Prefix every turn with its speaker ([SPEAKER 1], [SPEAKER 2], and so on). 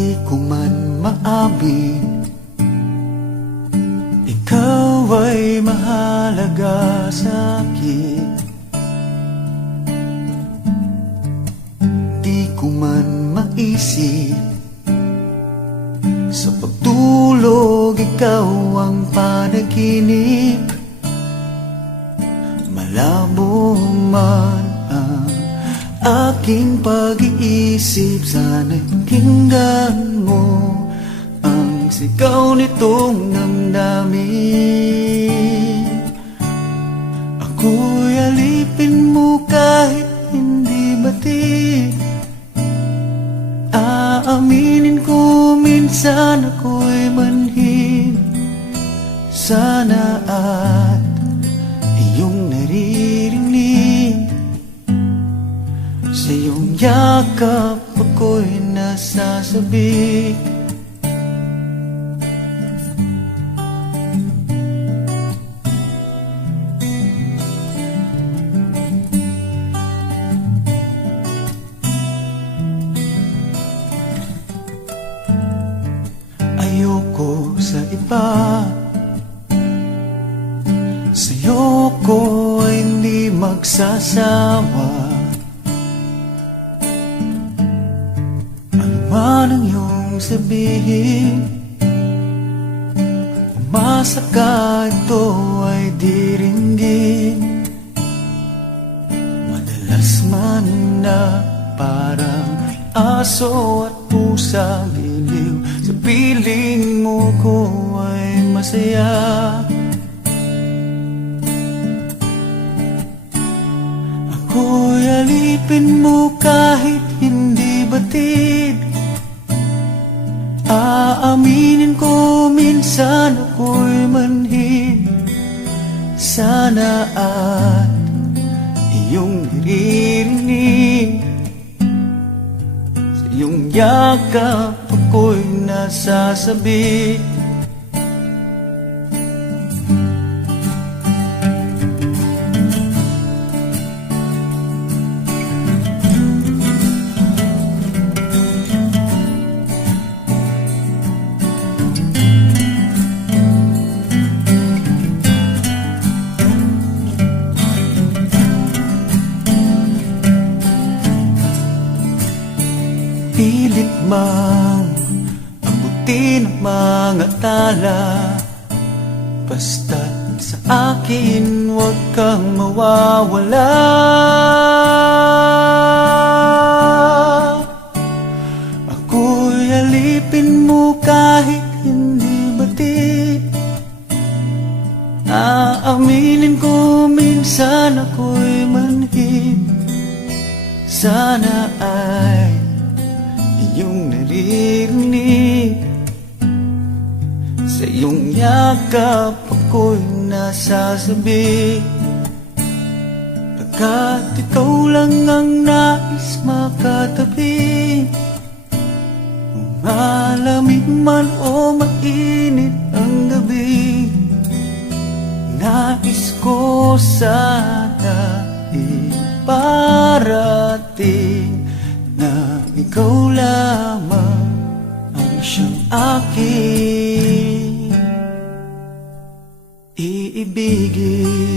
[SPEAKER 1] Di ko man maamin Ikaw ay mahalaga sa akin. Di ko man maisip. Sa pagtulog ikaw ang panaginip aking pag-iisip Sana'y pakinggan mo Ang sigaw nitong damdamin. Ako'y alipin mo kahit hindi batid Aaminin ko minsan ako'y manhid. Sana yakap ako'y nasasabik Ayoko sa iba. Sa'yo ko ay hindi magsasawa man ang sabihin Umasa ka ito ay diringgin Madalas man na parang aso at pusa giliw Sa piling mo ko ay masaya. Ako'y alipin mo kahit Sana at iyong naririnig Sa iyong yakap ako'y nasasabi Pilit mang abutin ang mga tala. Basta't sa akin huwag kang mawawala. Ako'y alipin mo kahit hindi batid Aaminin ko minsan ako'y manhid Sana ay iyong naririnig Sa iyong yakap ako'y nasasabi. Pagkat ikaw lang ang nais makatabi. Malamig man o mainit ang gabi Nais ko sana iparating ikaw lamang ang siyang aking iibigin